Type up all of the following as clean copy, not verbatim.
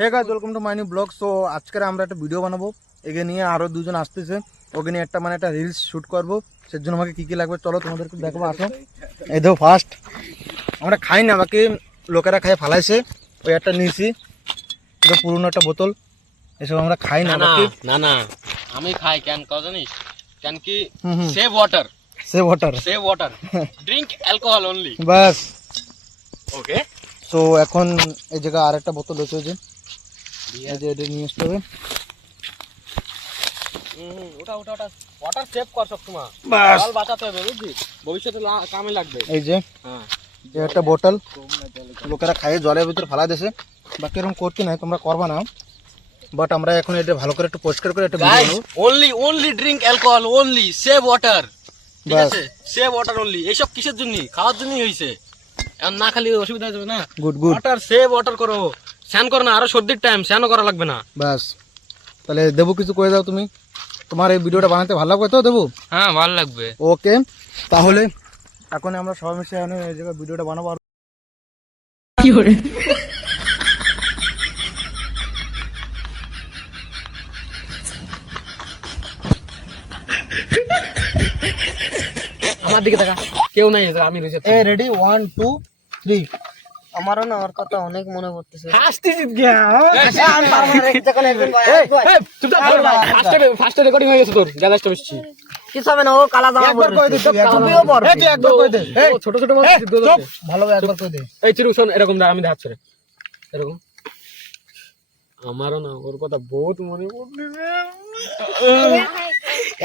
Hey guys, welcome to my new blog. So আজকে আমরা একটা ভিডিও বানাবো, একে নিয়ে আরো দুজন আসতেছে, ওকে নিয়ে একটা রিলস শুট করবো। সেজন্য আমাকে কি কি লাগবে চলো তোমাদেরকে দেখাবো, আসো। এই দেখো, ফার্স্ট আমরা খাই না, বাকি লোকেরা খাই ফালাইছে, ওই একটা নিয়েছি, এটা পুরনো একটা বোতল, এসব আমরা খাই না। বাকি না না আমি খাই কেন কও জানিস? কেন কি save water, save water, save water, drink alcohol only. বাস। ওকে, তো এখন এই জায়গায় আরেকটা বোতল রয়েছে, যে এটা নিয়ে আসতে হবে। ওটা ওটা ওটা ওয়াটার সেভ কর সব সময়, বাস, জল বাঁচাতে হবে বুঝছিস, ভবিষ্যতে কামে লাগবে। এই যে হ্যাঁ, এই একটা বোতল লোকেরা খাইয়ে জলের ভিতরে ফালা দিয়েছে, বাকি এরকম করতে নাই, তোমরা করবা না। বাট আমরা এখন এটা ভালো করে একটু পরিষ্কার করে একটা ভিডিও বানাবো। Only drink alcohol only, save water, ঠিক বাস। আছে? Save water only. এইসব কিসের জন্য? খাওয়ার জন্যই হইছে, এখন না খালি অসুবিধা হয়ে যাবে না। Good good, water save water করো, স্নান করো না, আরো সর্দির টাইম স্নানও করা লাগবে না। বাস। তাহলে দেবো কিছু করে দাও তুমি, তোমার এই ভিডিওটা বানাতে ভালো লাগবে তো দেবো? হ্যাঁ, ভালো লাগবে। ওকে, তাহলে এখন আমরা সবাই মিশে এই জায়গায় ভিডিওটা বানাবো। আর আমার দিকে তাকা, কেউ নাই, আমি রয়েছে। এই রেডি, 1 2 3। আমারও না ওর কথা অনেক মনে পড়তেছে। ফার্স্টে রেকর্ডিং হয়ে গেছে তোর, জায়গাটা বেশি কিছু হবে না, ও কালা জামা একবার পরে কই দে, রয়েছে। তুমিও পড়বে, এই তুই একবার কই দে, এই ছোট ছোট মানুষ চুপ, ভালো একবার কই দে। এই চিরু শোন, এরকম আমি হাত ছেড়ে এরকম। আমারও না ওর কথা বহুত মনে পড়তেছে।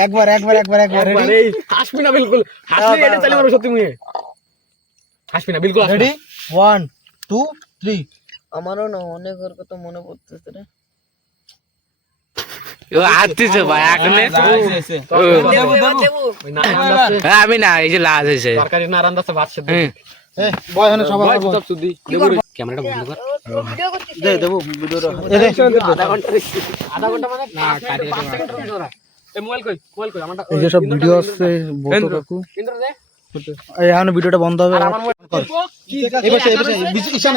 একবার একবার একবার একবার রেডি, এই হাসবি না বিলকুল, হাসলি এটা চালি মারো সত্যি মুয়ে, হাসবি না বিলকুল, রেডি 1 2 3। আমারও না অনেক ওর কথা মনে পড়তেছে রে। আমি না, এই যে লাজ হয়েছে তরকারি না রান্দাছে ভাত সেদ্ধ। এই বয় হনে সবাই বয় বয়। চুপ সুদি ক্যামেরাটা বন্ধ কর। দে দেবো ভিডিওটা, এই দে আধা ঘন্টা মানে না কাটিয়ে দাও। এই মোবাইল কই আমারটা, এই যে সব ভিডিও আছে বলতো কাকু, কেন্দ্র দে। এই এখন ভিডিওটা বন্ধ হবে। আর আমার মোবাইল কি এই পাশে ঈশান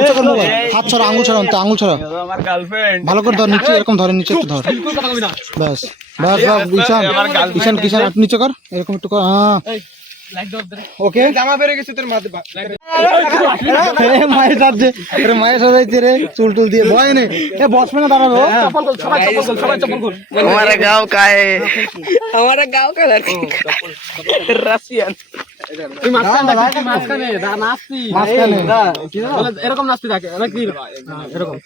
উঁচু কর মোবাইল, হাত ছড়া, আঙুল ছড়া, আঙুল ছড়া, আমার গার্লফ্রেন্ড ভালো করে ধর, নিচে এরকম ধরে, নিচে একটু ধর, বিলকুল কথা কবি না। বাস বাস বাস। ঈশান আপনি নিচে কর, এরকম একটু কর, হ্যাঁ লাইট দাও দে। ওকে। জামা বেরে গেছে তোর মাথা, মায়ের সাজছে, আরে মায়ের সাজাইছে রে, চুল টুল দিয়ে বয় নে, এ বসবে না দাঁড়াবে, চপ্পল খোল, সবাই চপ্পল খোল। हमारा गांव का है, हमारा गांव का रसियन। তুই মাঝখানে নাচতি, মাঝখানে। এরকম নাচতি থাকে নাকি? এরকম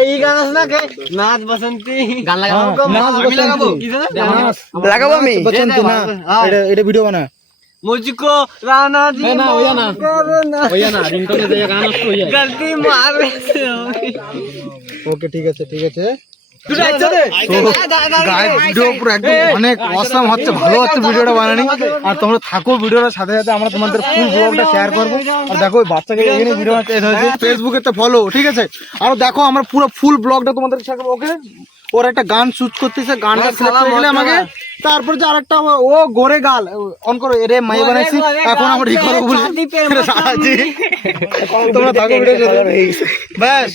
এই গান আছে না কে নাচ বসন্তি গান লাগাবো, নাচ আমি লাগাবো। বসন্তি। কি জানো? নাচ लगाबो मी বসন্তি না, এটা ভিডিও বানা। মুঝকো রানা জি না ওইয়া না, ওইয়া না, রিংটোনে যে গান আসতো ওইয়া। গলতি মারে ওকে, ঠিক আছে ঠিক আছে। গাইস, ভিডিও পুরো একদম অনেক অসাম হচ্ছে, ভালো হচ্ছে ভিডিওটা বানানি। আর তোমরা থাকো ভিডিওটার সাথে সাথে, আমরা তোমাদের ফুল ব্লগটা শেয়ার করবো। আর দেখো ওই বাচ্চাকে এখানে ভিডিও হয়েছে, ফেসবুকে তো ফলো, ঠিক আছে? আর দেখো আমরা পুরো ফুল ব্লগটা তোমাদের শেয়ার করবো। ওকে, ওর একটা গান শুট করতেছে, গানটা সিলেক্ট হয়ে গেলে আমাকে, তারপর যে আরেকটা ও গোরে গাল অন করো, এরে মাই বানাইছি, এখন আমরা ই করবো বলে তোমরা থাকো ভিডিও ব্যাস।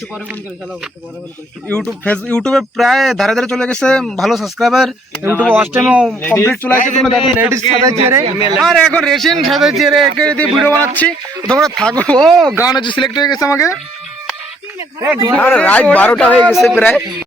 ইউটিউবে প্রায় ধারে ধারে চলে গেছে ভালো সাবস্ক্রাইবার, ইউটিউবে ওয়াচ টাইমও কমপ্লিট চলে আসছে। তোমরা দেখো লেডিস সাজাইছে রে, আর এখন রেশন সাজাইছে রে, একে দিয়ে ভিডিও বানাচ্ছি, তোমরা থাকো। ও গান হচ্ছে সিলেক্ট হয়ে গেছে আমাকে, रात 12টা হয়ে গেছে প্রায়।